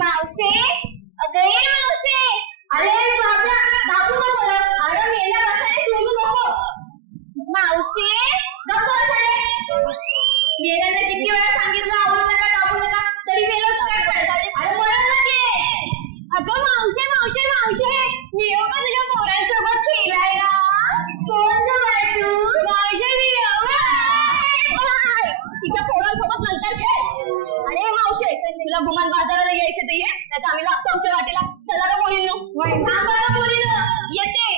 मावशे, अगं ये मावशे. अरे बाबा दाबू नको रे. अरे मेला बसायला चिडू नको. मावशे गप्प बसाय. मेलांना किती वेळा सांगितलं आवडू नका दाबू नका तरी मेलं करतात. अरे मला नके. अगं मावशे मावशे मावशे नियो का तुझ्या पोरांसोबत खेळाय ना. कोण ग बायू? मावशे नियो. तिच्या पोरांसोबत नंतर खेळ. अरे मावशे तुला गुमान बाजाराला यायचं ते ये नाही आम्ही लागतो आमच्या वाटेला. चला का मुलींनो येते.